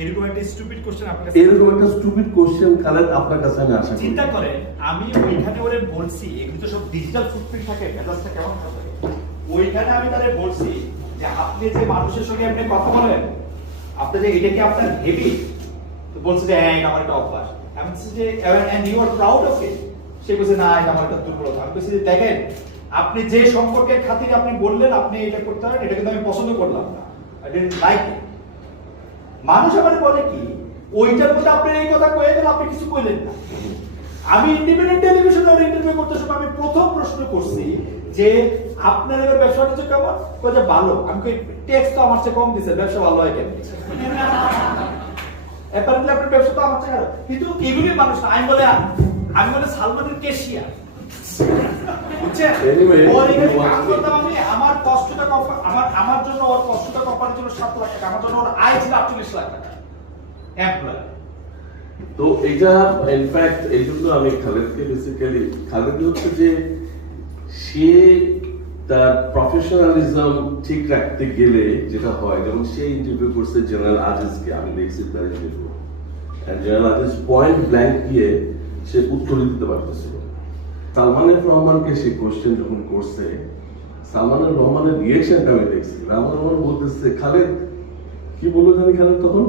এরকম একটা stupid question আপনার কাছে এরকম একটা স্টুপিড কোশ্চেন খালেদ আপনার কাছে আমি আশা চিন্তা করেন আমি ওইখানে ওরে বলছি এগুলো তো সব ডিজিটাল ফুটপ্রিন্ট থাকে মেজাজটা কেমন থাকে ওইখানে আমি তাদের বলছি যে আপনি যে মানুষের সঙ্গে আপনি কথা বলেন আপনি যে এটা কি আপনার হেভি তো বলছে যে হ্যাঁ এটা আমার একটা অভ্যাস। আমি বলছি যে and you are proud of it সে বলছে না এটা আমার একটা দুর্বলতা। আমি বলছি যে দেখেন আপনি যে সম্পর্কের খাতিরে আপনি বললেন আপনি এটা করতে পারেন এটা কিন্তু আমি পছন্দ করলাম না। আই ডিডন্ট লাইক ইট মানুষ আবার বলে কি ওইটার মধ্যে আপনি এই কথা কয়ে গেল আপনি কিছু কইলেন না। আমি ইন্ডিপেন্ডেন্ট টেলিভিশনে ওর ইন্টারভিউ করতে সময় আমি প্রথম প্রশ্ন করছি যে আপনার এবার ব্যবসা বাণিজ্য কেমন? কই যে ভালো। আমি কই ট্যাক্স তো আমার চেয়ে কম দিছে ব্যবসা ভালো হয় কেন? অ্যাপারেন্টলি আপনার ব্যবসা তো আমার চেয়ে। কিন্তু এগুলি মানুষ না আমি বলে আমি বলে সালমানের কেশিয়া বুঝছেন? আমার কষ্টটা আমার আমার জন্য কোম্পানির জন্য সাত লাখ টাকা, আমার জন্য ওর আয় ছিল আটচল্লিশ লাখ টাকা। তো এটা ইনফ্যাক্ট এই জন্য আমি খালেদকে বেসিক্যালি খালেদ হচ্ছে যে সে তার প্রফেশনালিজম ঠিক রাখতে গেলে যেটা হয়, যেমন সে ইন্টারভিউ করছে জেনারেল আজিজকে আমি দেখছি তার interview general Aziz point blank দিয়ে সে উত্তর দিতে পারতেছিল। সালমানের রহমানকে সে কোশ্চেন যখন করছে সালমানের রহমানের রিয়েকশনটা আমি দেখছি। সালমান রহমান বলতেছে খালেদ কি বলল জানি খালেদ তখন?